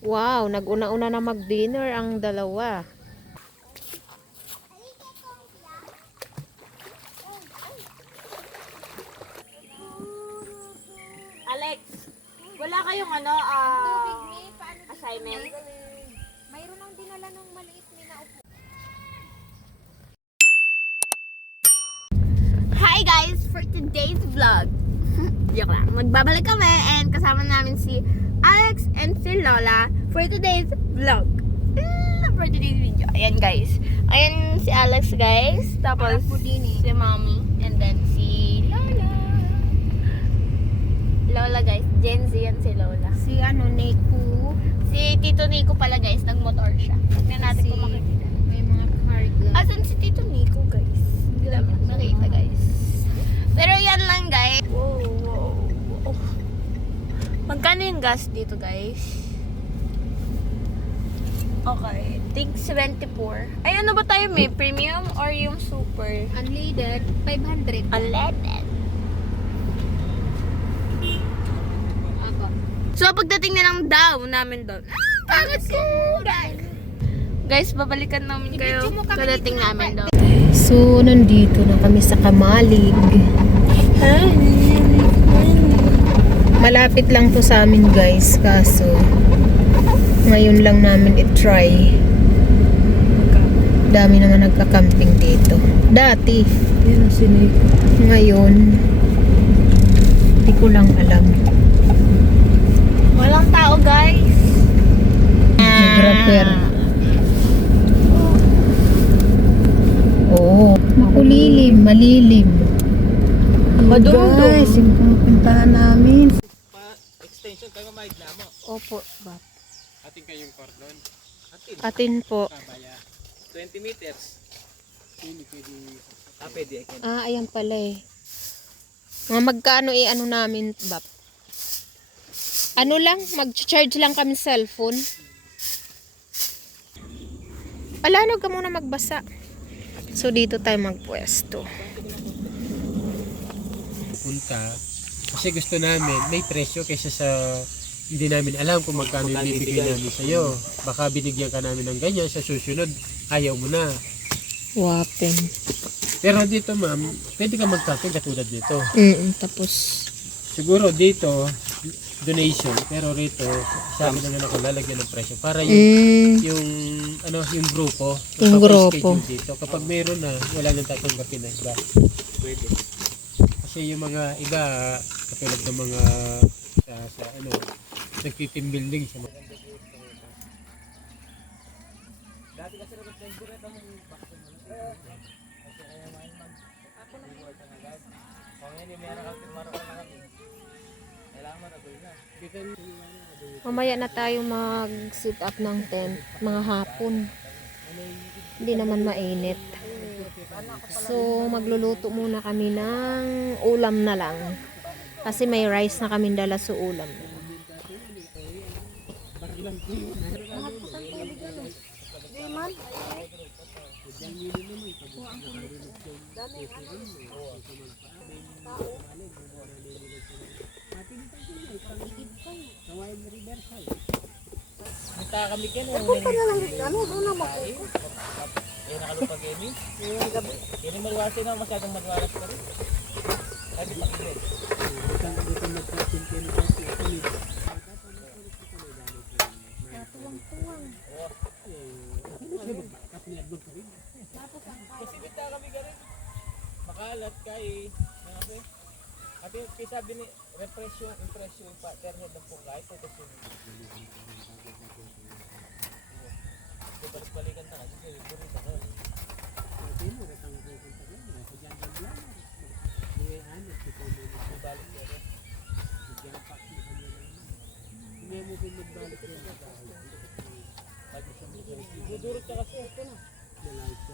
Wow, nag-una-una na mag-dinner ang dalawa. Alex, wala kayong assignment? Mayroon ang dinala ng maliit na upo. Hi guys! For today's vlog, joke lang, magbabalik kami and kasama namin si Alex and si Lola for today's vlog. For today's video. Ayan guys. Ayan si Alex guys. Tapos si Mommy. And then si Lola. Lola guys. Gen Z yan si Lola. Si Nico. Si Tito Nico pala guys. Nagmotor siya. Tignan natin kung makikita. May mga cargo. Asan si Tito Nico guys? Hindi lang nakita guys. Pero yan lang guys. Wow. Magkano yung gas dito guys? Okay. Tig 74. Ay ano ba tayo may? Premium or yung super? Unleaded, 500. Unleaded. Ako. So pagdating na lang daw namin doon. Pangit ko! Guys, babalikan namin kayo pagdating namin doon. So, nandito na kami sa Kamalig. Malapit lang to sa amin guys, kaso ngayon lang namin i-try. Dami naman nagka-camping dito. Dati. Yan ang sinig. Ngayon, hindi ko lang alam. Walang tao guys. Geographer. Oo. Makulilim, malilim. Madungdung. Guys, yung pupuntahan namin. Extension tayo mahid na mo. Opo, ba? Atin kayong cordon. Atin po. Kabaya. 20 meters. Pwede. Pwede. Ayan pala eh. Mga magkano ano namin, Bap? Ano lang, mag-charge lang kami cellphone. Alano ka muna magbasa. So, dito tayo magpwesto. Punta. Kasi gusto namin, may presyo kaysa sa hindi namin alam kung magkano yung bibigay namin sa iyo. Baka binigyan ka namin ng ganyan, sa susunod, ayaw mo na. Wapen. Pero dito ma'am, pwede ka mag-camping katulad nito. Tapos, Siguro dito, donation, pero rito, sa amin naman ako lalagyan ng presyo. Para yung grupo, Yung grupo. magpapaschedule dito. Kapag meron na, wala nang tatanggapin na iba. Pwede. Kasi yung mga iba, katulad ng mga sa nagtitim building sa mga. Dati kasi mamaya na tayo mag-sit up ng tent, mga hapon. Hindi naman mainit. So, magluluto muna kami ng ulam na lang. Kasi may rice na kami dala sa ulam. Punta kami kaya nakalupag Emi. Kaya maliwasin na masyadong maliwalas pa rin. Sabi pa rin. Kasi bita kami galing. Makalat kay Ate, kaya sabi ni impression pa terno ng pungay ito kasi balik-balikan na kasi puro ba ko. Ate mo ratang ko sa kanya, sa diyan lang. Ni ano si Polo ni balik ko. Diyan pa ni kanya. Hindi mo pinagbalik ko sa bahay. Pati sa mga dudurot ka kasi ito na.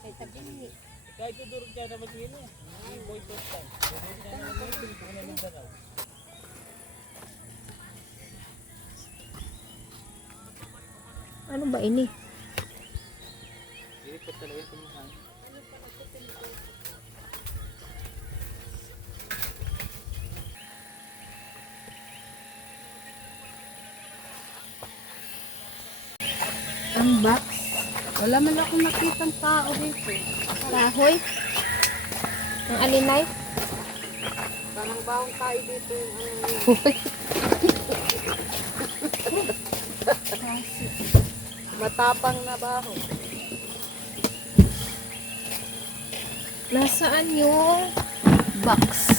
Kay tabi ni. Kahit dudurot ka naman din eh. Ni boy postan. Dudurot ka naman din kung ano nang daw. Ano ba ini? Ito talaga tumuhan. Ang box. Wala man akong nakitang tao dito. Kahoy. Ang alinay. Parang bawang tayo dito yung ano. Uy. Matapang na baho. Nasaan yung box?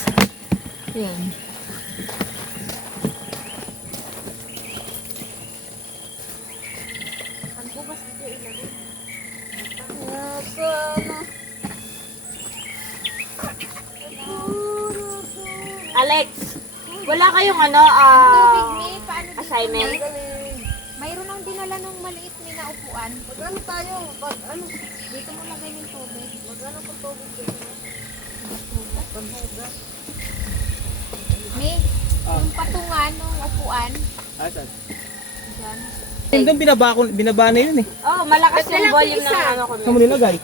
Yan. Nasa ano? Alex, wala kayong ano, Tubig ni, paano dito, assignment? Nay? Mayroon ang dinala ng maliit ni na upuan. Ano tayo? Pag ano? Dito mo lagay yung tubig. Magano po tubig dito? Panhugas. Ni, yung patungan ng upuan. Asan? Diyan. Yung doon binaba na yun eh. Oh, malakas yung Lalaki volume isa. ng ano ko. Saan mo nilagay?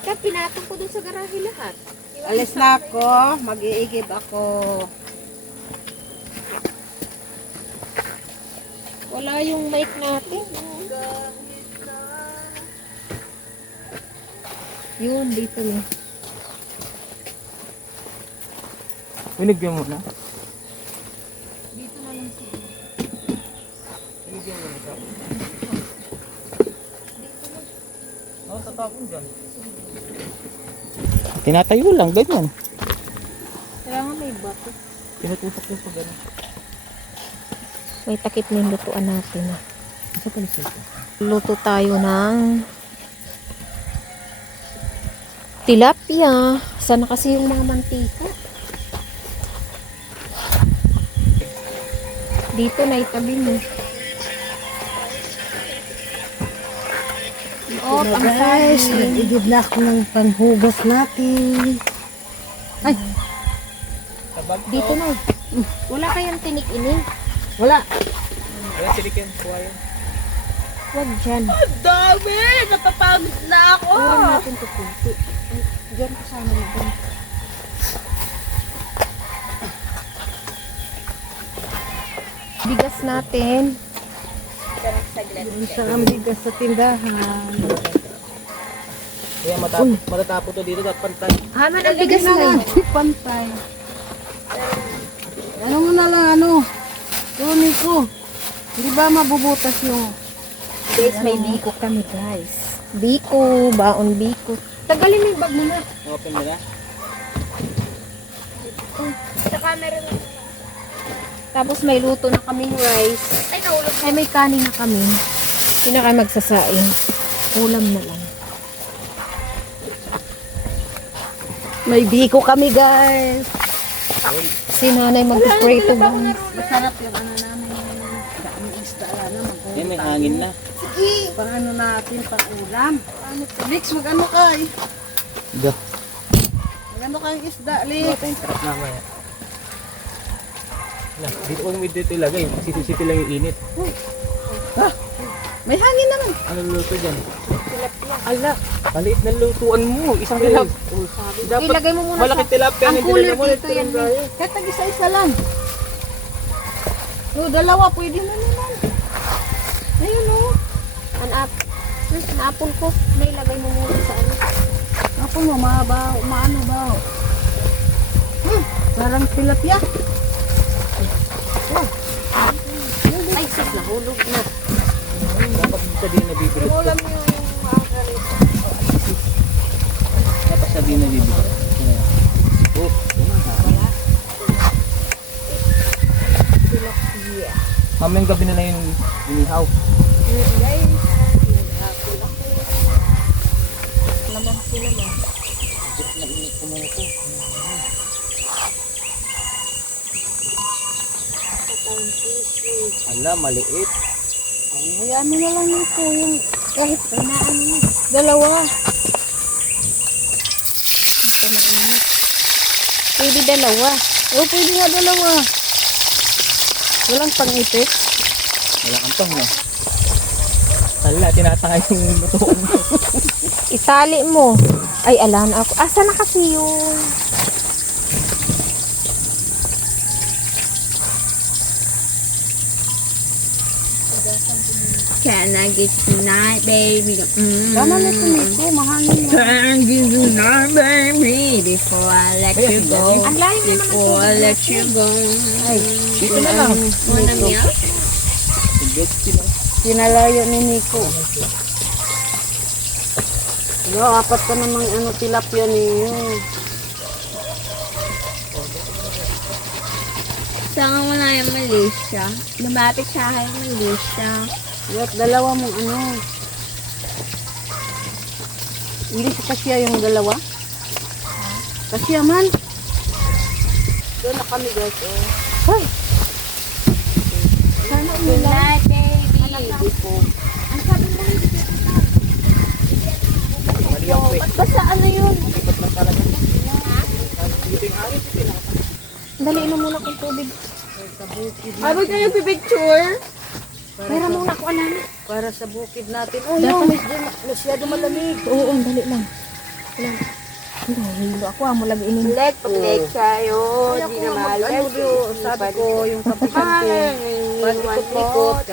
Kaya pinatong ko dun sa garahe lahat. Alis na ako. Mag-iigib ako. Wala yung mic natin. Yun, dito na. Binigyan mo na. Dito na lang siya. Binigyan mo na siya. Oo, tatapon dyan. Tinatayo lang, ganyan. Kaya nga may bato. Tinutusok yung pag ano. May takip na yung lutuan natin. Isa pa nito. Luto tayo ng tilapia. Sana kasi yung mga mantika. Dito na itabi mo. Oh, Hello ang guys, saging. nag-igib na ako ng panhugas natin. Ay, Tabag to. Dito na. Wala kayang tinik ini. wala. Wala silikin, kuha yan. Huwag dyan. Ang dami! Napapagod na ako! Puro natin ito kunti. Ay, dyan kasama na dyan. Bigas natin. Isa ang bigas sa tindahan. Kaya matatapo to dito, dapat pantay. Haman ang bigas na na lang. Pantay. Ano mo na lang, ano? Tuloy ko. Di ba mabubutas yung... Guys, may biko kami guys. Biko, baon biko. Tagalin mo yung bag mo na. Open mo na. Sa camera lang. Tapos may luto na kaming rice. Ay, nahulog. Ay, may kanin na kami. Hindi na kayo magsasaing. Ulam na lang. May biko kami, guys. Si nanay mag-prito guys. Masarap yung ano namin. Yung isda, na. Yan, may hangin na. Pang ano natin, pang ulam. Lix, mag-ano ka eh. Ida. Mag-ano ka yung isda, Wala Lix. tayong trap mamaya. Na, dito ko dito ilagay. Siti-siti lang yung init. May hangin naman. Ano luto dyan? Ala, maliit na lutuan mo. Isang tilap. Dapat Ilagay mo muna malaki sa... tilapia. Ang Hindi cooler na mo. dito yan. Kahit tag-isa-isa lang. O, dalawa, pwede na naman. Ayun o. An apple ko. May ilagay mo muna sa ano. Ako mo, mabaho, maano ba? Parang tilapia. Ay, sis, nahulog na. Dapat sabihin na bibili. Ulam yung makakalit. Dapat sabihin na bibili. Oh, mamayang gabi na yung inihaw. Lamang sila na. Nainit ko muna ito. Ala, maliit. Ayan mo na lang ito. Yung Kahit na ano. Dalawa. Ito mainit. Pwede dalawa. o, pwede nga dalawa. Walang pang-ipit. Wala kang pang, no? Ala, tinatangay yung lutuan mo. Itali mo. Ay, alam na ako. Asa na kasi yun? Can I get tonight, baby? Tama na ito, Nico. Mahangin mo. Can I get tonight, baby? Before I let you go. Before I let you go. Ay, dito na lang. Wanna milk? Pinalayo ni Nico. Yo, apat ka namang tilapia niyo. Saan mo na yung Malaysia? Lumapit siya kay Malaysia. Yo, dalawa mong Hindi sa kasya yung dalawa? Kasya man. Doon na kami guys. Oh. Ay. Sana Good night, baby. Ang sabi mo hindi Ba't ba sa ano yun? Dali na muna kong tubig. Abot kayo pipicture? Pera muna ko alam. para sa bukid natin. Oh, yung masyado malamig. Oo, dali lang. Wala. Hilo ako mo lagi inin. Leg, pag-leg siya yun. Di na mahal. Sabi ko, yung kapitan ko, panikot-likot.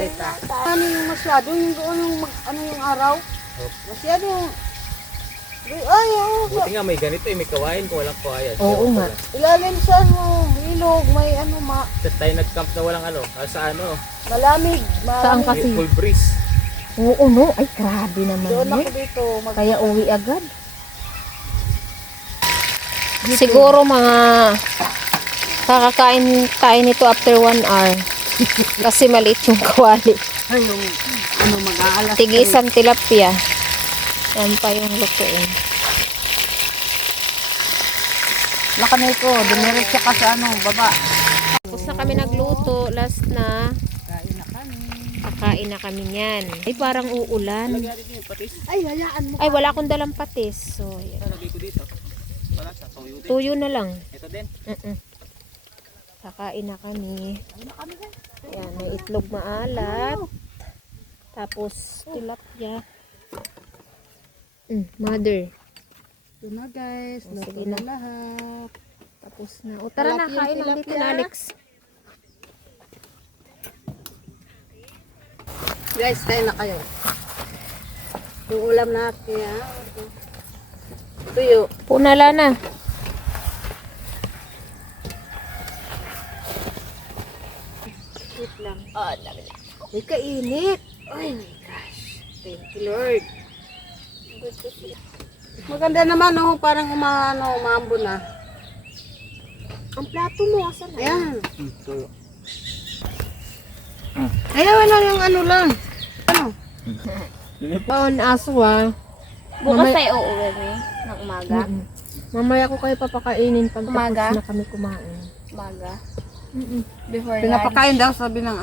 Ano yung masyado, yung doon yung yung araw? Masyado. Ay, oo. Buti nga may ganito may kawain kung walang kawayan. Oo nga. Ilalim sa ilog, may Sa tayo nag-camp na walang sa malamig. Saan kasi? full breeze. Oo, no. Ay, grabe naman Doon ako eh. dito. Kaya uwi agad. Siguro mga kakakain tayo nito after 1 hour. Kasi maliit yung kawali. Ay, yung mag-aalas. Tigisang tilapia. Yan pa yung lutuin. Lakanay ko, dumiretso ka sa baba. Tapos na kami nagluto. Last na. Kain na kami. Kakain na kami niyan. Ay, parang uulan. Ay, hayaan mo. Ay, wala akong dalang patis. So, yan. Lagay ko dito. Wala sa tuyo din. Tuyo na lang. Ito din. Kakain na kami. Ayan, may itlog maalat. Tapos, tilapia. Mother. Ito na guys, Oh, luto sige na na. lahat. Tapos na. O, tara na, Tilapia, kain na dito tilapia. na, Alex. Guys, kain na kayo. Yung ulam natin, ha? Tuyo. Punala na. Wait lang. Oh, dami na. May kainit. Ay my gosh. Thank you, Lord. Maganda naman, oh. Parang umaambo na. Ang plato mo, asan na? Ayan. Tuyo. Ayaw lang yung lang. Ano? Paon aso ah. Bukas tayo uuwi ng umaga. Mamaya ko kayo papakainin pag Umaga? tapos na kami kumain. Umaga. Before lunch. Pinapakain daw, sabi ng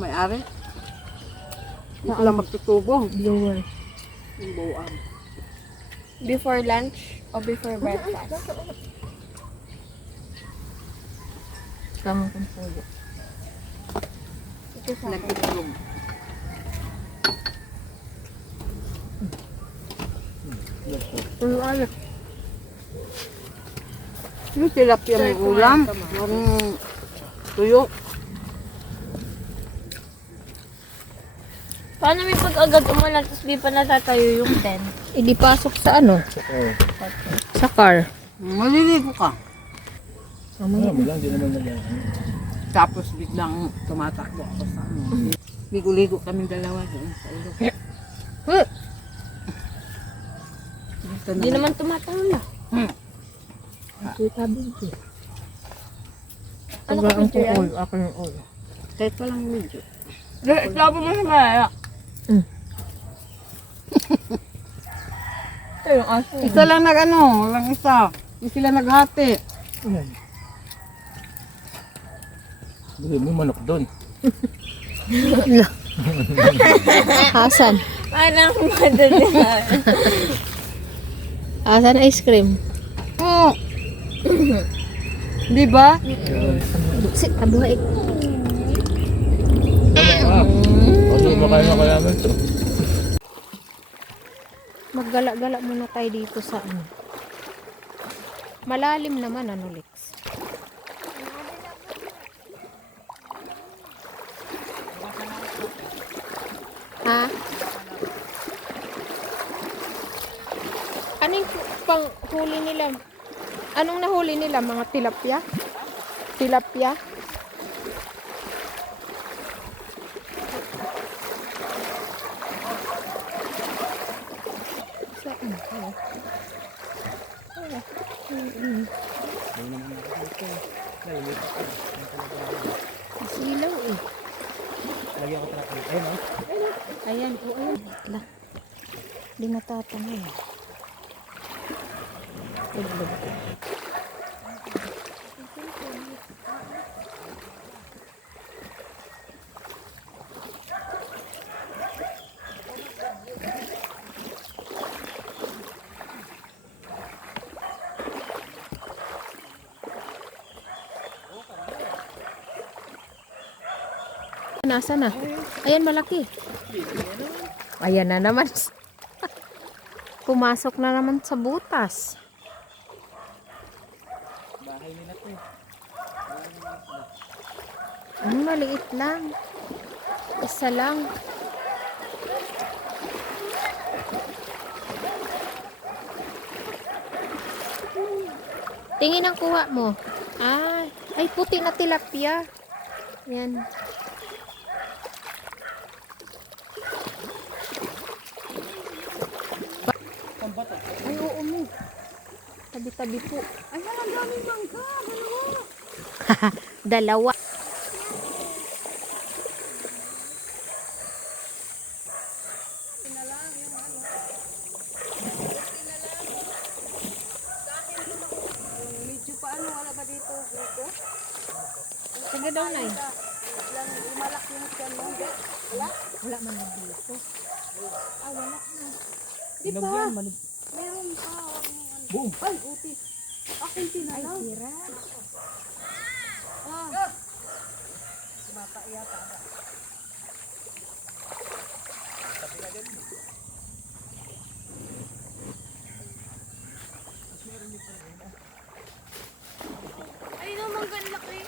may-ari. Hindi ko lang magtutubo. Viewer. Yung buwan. Before lunch o before breakfast? Kamang kong pulo. Ito sa akin. Nagtutubo. Ano ayos? Yung tilapia may ulam. Yung tuyo. Paano may pag-agad umulan tapos di pa natatayo yung tent? Hindi pasok sa ano? Sa car. Maliligo ka. Mamaya. Lang din naman na. Tapos biglang tumatakbo ako sa Ligo-ligo kami dalawa doon sa ilog. Dito Hindi naman tumatawala. Kita binti. Ano ka picture yan? Ako yung oil. Kahit walang medyo. Labo mo sa kaya. Ito yung aso. Isa lang walang isa. Hindi sila naghati. Hindi mo manok doon. Hasan. Parang madala. Hasan ice cream. Oo. Di ba? Si kabuhay. Ano makaya naman ito? Maggala-gala muna tayo dito sa ano. Malalim naman ano, Lex. Ha? pang huli nila? Anong nahuli nila? Mga tilapia? Tilapia? Saan? Oh. May naman ako dito. Nalilipat ko. Ang talaga. Silaw eh. Lagi ako trap. Ayun o. Ayan, oh, ayan. Wait lang. Hindi natatangay. Tuglog ko. Nasa na? Ayan, malaki. Ayan na naman. Pumasok na naman sa butas. Bahay nila to eh. Maliit lang. Isa lang. Tingin ang kuha mo. Ay puti na tilapia. Yan. Pambata. Ay, oo mo. Tabi-tabi po. Ay, ang daming mangga. Dalawa. Medyo pa ano, wala ba dito? Dito? Sige daw na eh. Malaki yung tiyan mo. Wala? Wala man na dito. Wala na. Inog yan. Manig. Meron pa. Huwag mo ano. Boom. Ay, uti. Akin tinalaw. Tira. Bata yata. Ay, naman laki.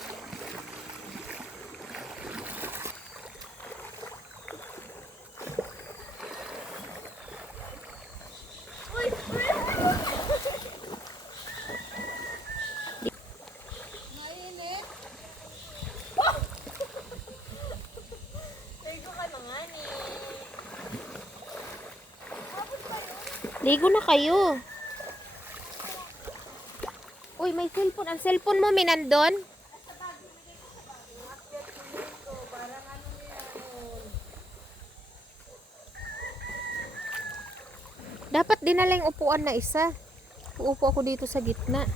Ligo na kayo. Uy, may cellphone. Ang cellphone mo, minandon? Dapat dinala yung upuan na isa. Uupo ako dito sa gitna.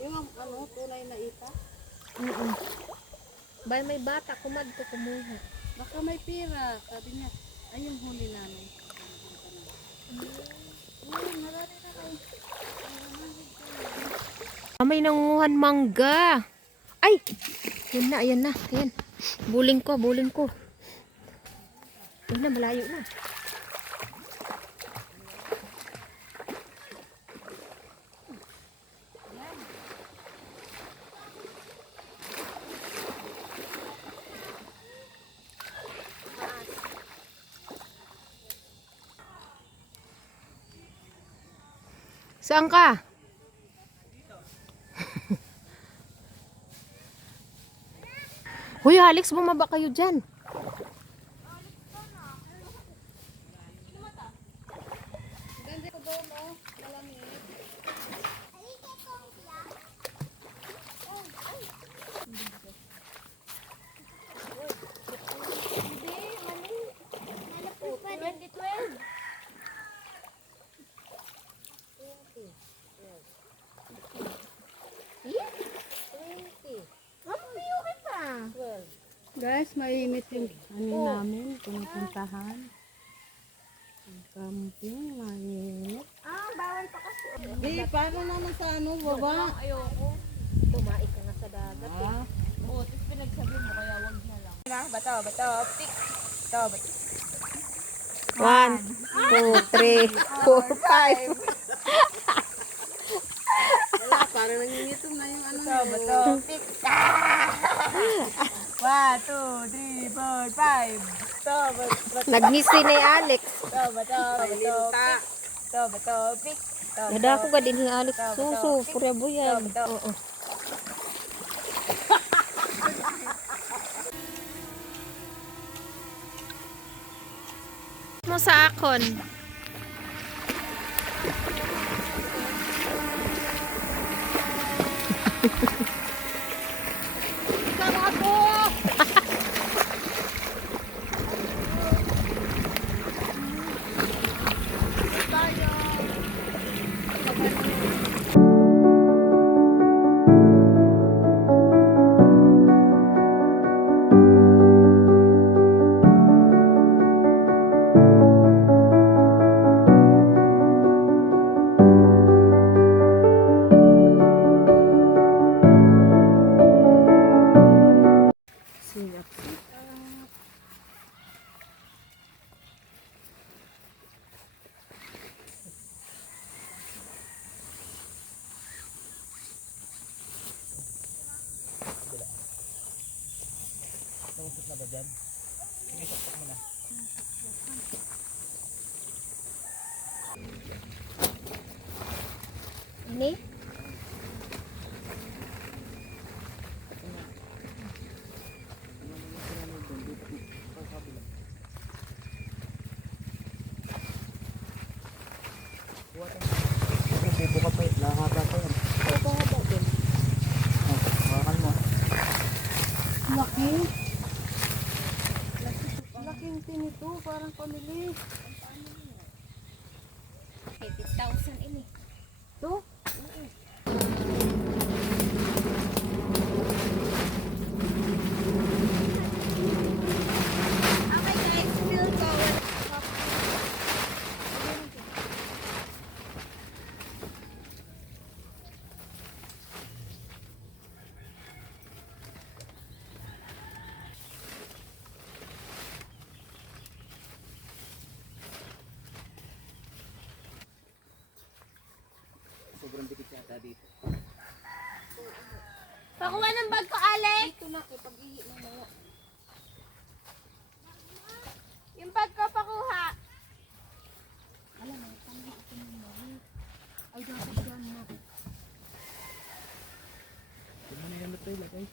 Yung ano, tunay na ita. Bay, may bata. Kumadto kumuha. Baka may pira. Sabi niya, ay yung huli namin. Marami na kayo. May nanguhan mangga. Ay! Yan na, ayan na. Ayan. Buling ko, buling ko. Ayan na, malayo na. Saan ka? Hoy, Alex, bumaba kayo dyan. Ganda ko doon, oh. Malamig. Guys, mainit yung ano namin, pinupuntahan. Camping, mainit. Bawal pa kasi. Di, paano naman sa ano, baba? Ayoko. Tumaik ka nga sa dagat. Ah, Oo, tapos pinagsabi mo kaya wag na lang. Bato, bato, pick. Bato, bato. 1, 2, 3, 4, 5. wala pa. parang nangingitom na yung ano. Bato. Pick. 1, 2, 3, 4, 5. Nagngisi ni Alex. Bato. Pick. Nada ako ga din ni Alex. Suso, pura buyan. Oo. Mo sa akon. Tumusok na ba dyan? Sige, saksak mo na. Ini? Okay, buka pa yun. Nakakaba pa yun. Oh, hawakan mo. Laki. Laking tinito, parang pamili. 80,000 ini. To? Okay guys, we'll go. Sobrang dikit yata dito. Pakuha ng bag ko, Alex. Ito na, ipag-ihi mo mga. Yung bag ko, pakuha. Ay, dapat dyan na. Hindi mo na yan ito ilagay.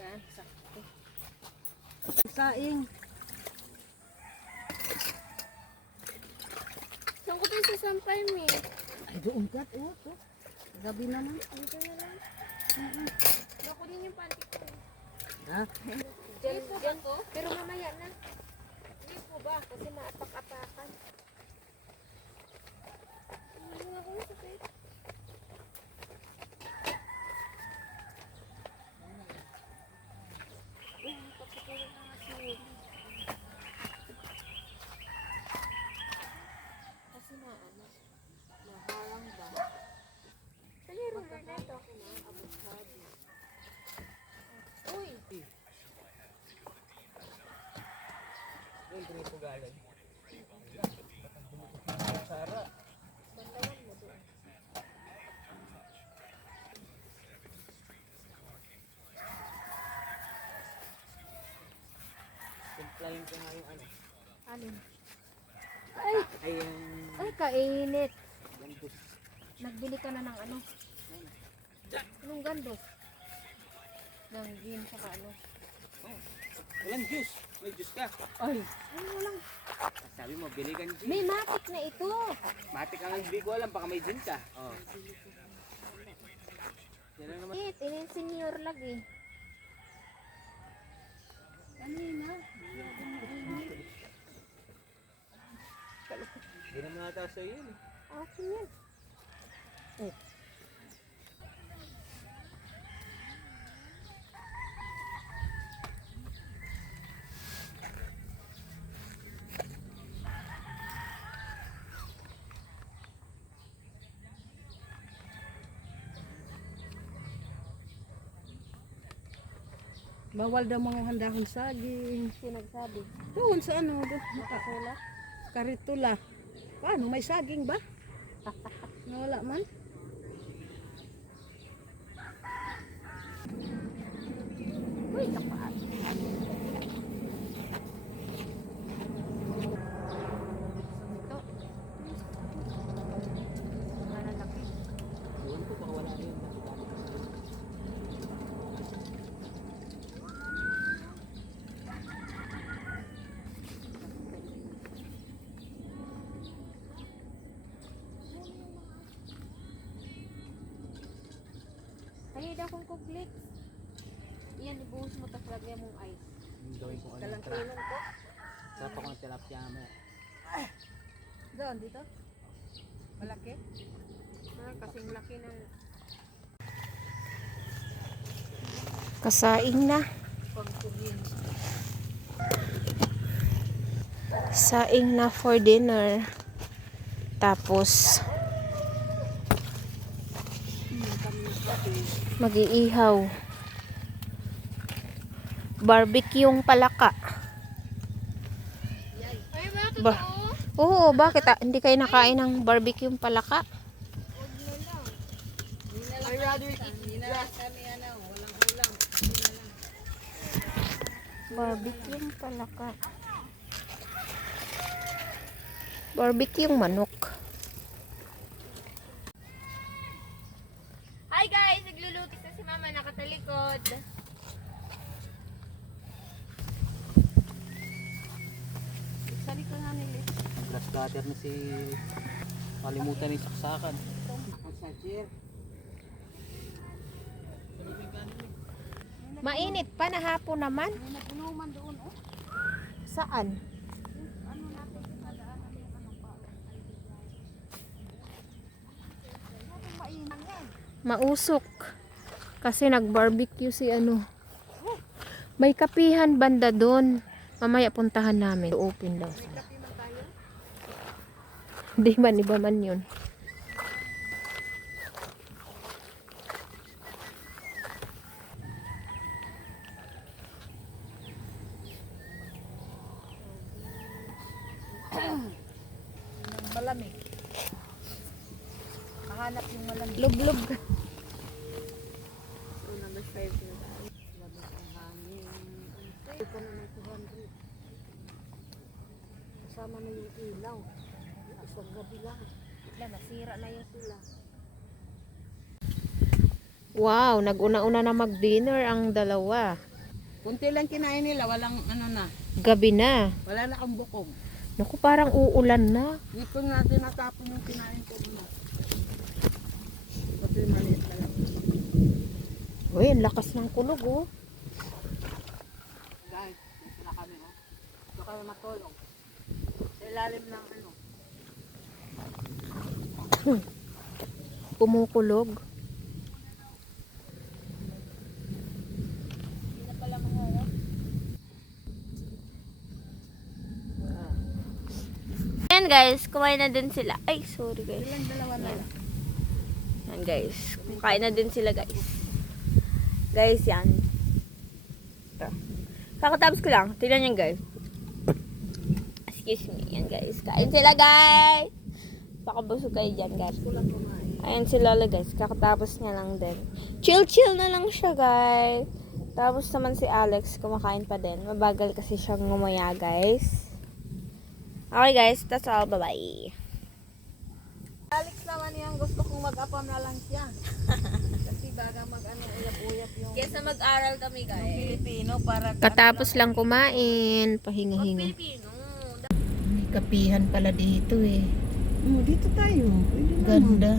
Yan, sakto. Saing. Saan ko tayo sasampay, Mi? Ay, doon ka. Oh, to. Gabi naman. Dito na lang. Nakunin yung panty ko. Ha? Diyan, diyan. Pero mamaya na. Hindi po ba? Kasi maapak-apakan. Ano nga ko yung sakit? Kasi na ano, naharang ba? Saan yung ruler na ito? Uy! Doon, dito galing. Sara. Bandawan mo doon. Simplahin ko nga yung ano. Alin? Ay, yung Ay, kainit. gandos. Nagbili ka na ng ano? Anong gandos? Ng gin saka ano? Walang juice. May juice ka. Ay! Ano lang? Sabi mo, bili kang gin. May matik na ito! Matik ang hindi ko alam, baka may gin ka. Oh. Yan lang naman. Ini senior lagi. Kanina. Hindi naman nata sa yun. Akin yan. Bawal daw mga handahon saging. Sinagsabi. Doon sa ano, doon. Nakakula. Karitula. Paano, may saging ba? Wala man. Uy, tapat. Iwan ko baka wala rin. Kaya daw kong kuklix. Iyan, ibuhos mo tapos lagyan mong ice. Gawin ko ano. Kalangkinon ko. Sarap ako ng tilapia mamaya. Doon, dito. Malaki. Kasing laki na. Kasaing na. Saing na for dinner. Tapos mag-iihaw. Barbecue yung palaka. Oo, bakit? Hindi kayo nakain ng barbecue yung palaka? I rather eat that. Kami ano, walang ulam. Barbecue yung palaka. Barbecue yung manok. Hi guys! Naglulutis na si Mama, nakatalikod. Sali ko nga nila. Grass cutter na si... Kalimutan yung saksakan. Ang sadyer. Mainit pa na hapon naman. May napuno man doon, oh. Saan? Ano natin pinadaanan yung ano pa. Natin mainang yan. Mausok. Kasi nag-barbecue si ano. May kapihan banda doon. Mamaya puntahan namin. Open daw sila. Kapi man tayo. Hindi man, iba man yun. Malamig. Mahanap yung malamig. Lublog. So, number 5 na tayo. Labas ang hangin. Ito ka na ng 200. Kasama na yung ilaw. Asang gabi lang. Masira na yung sila. Wow, nag-una-una na mag-dinner ang dalawa. Kunti lang kinain nila, walang ano na. Gabi na. Wala na kang bukog. Naku, parang uulan na. Dito natin natapon yung kinain ko muna. Kasi maliit na lang. Uy, ang lakas ng kulog, oh. Guys, dito na kami, oh. Dito kayo matulog. Sa ilalim ng ano. Kumukulog. Ayan guys, kumain na din sila. Ay, sorry guys. Ilang dalawa na lang. Yan guys, kumain na din sila guys. Guys, yan. Ito. Kakatapos ko lang. Tignan yan guys. Excuse me. Yan guys. Kain sila guys. Pakabusog kayo dyan guys. Kulang kumain. Ayan si Lola guys. Kakatapos niya lang din. Chill na lang siya guys. Tapos naman si Alex kumakain pa din. Mabagal kasi siyang ngumaya guys. Okay guys, that's all. Bye-bye. Alex naman yung gusto kong mag-apam na lang siya. Kasi baga mag-ano, uyap-uyap yung Kesa mag-aral kami guys. Pilipino para Katapos lang kumain. Pahinga-hinga. Pilipino. May kapihan pala dito, eh. dito tayo. Pwede naman. Ganda.